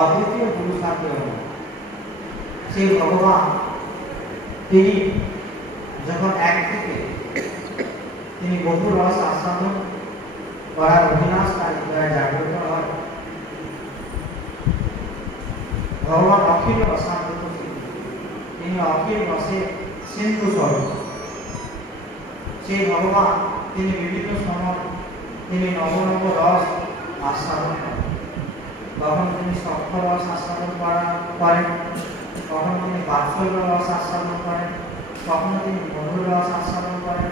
অদ্বিতীয় পুরুষার্থী সেই ভগবান তিনি যখন এক থেকে তিনি বহু রস আস্বাদন করার অভিলাষ তার হৃদয়ে জাগ্রত হয়। ভগবান অখিল রসামৃত তিনি অখিল রসে সিন্ধু স্বরূপ। সেই ভগবান তিনি বিভিন্ন সময় তিনি নব নব রস আস্বাদন করেন। কখন তিনি সক্ষ রস আস্বাদন করেন, কখন তিনি বাৎসল্য রস আস্বাদন করেন, কখনো তিনি মধুর রস আস্বাদন করেন,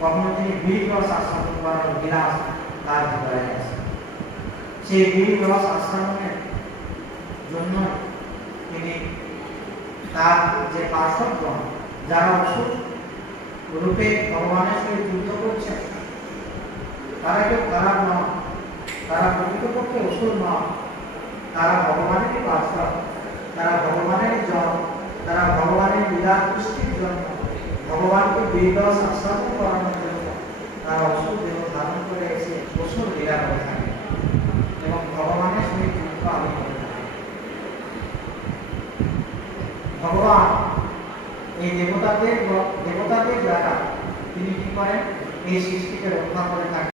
কখনো তিনি বীর রস আস্বাদন করার বিলাস তার হৃদয়ে আছে। সেই বীর রস আস্বাদনের জন্য তিনি তার যে পার্শ্বগণ যারা অসুর রূপে ভগবানের সঙ্গে যুদ্ধ করছেন তারা কেউ খারাপ নয়, তারা প্রকৃতপক্ষে অসুর নয়, তারা ভগবানেরই পার্শ্ব, তারা ভগবানেরই জন, তারা ভগবানের লীলা পুষ্টির জন্য ভগবানকে বীররস আস্বাদন করানোর জন্য তারা অসুর দেহ ধারণ করে এসে অসুর লীলা করে থাকে এবং ভগবানের সঙ্গে যুদ্ধ আদি করে থাকে। ভগবান এই দেবতাদের দ্বারা তিনি কি করেন, এই সৃষ্টিকে রক্ষা করে থাকেন।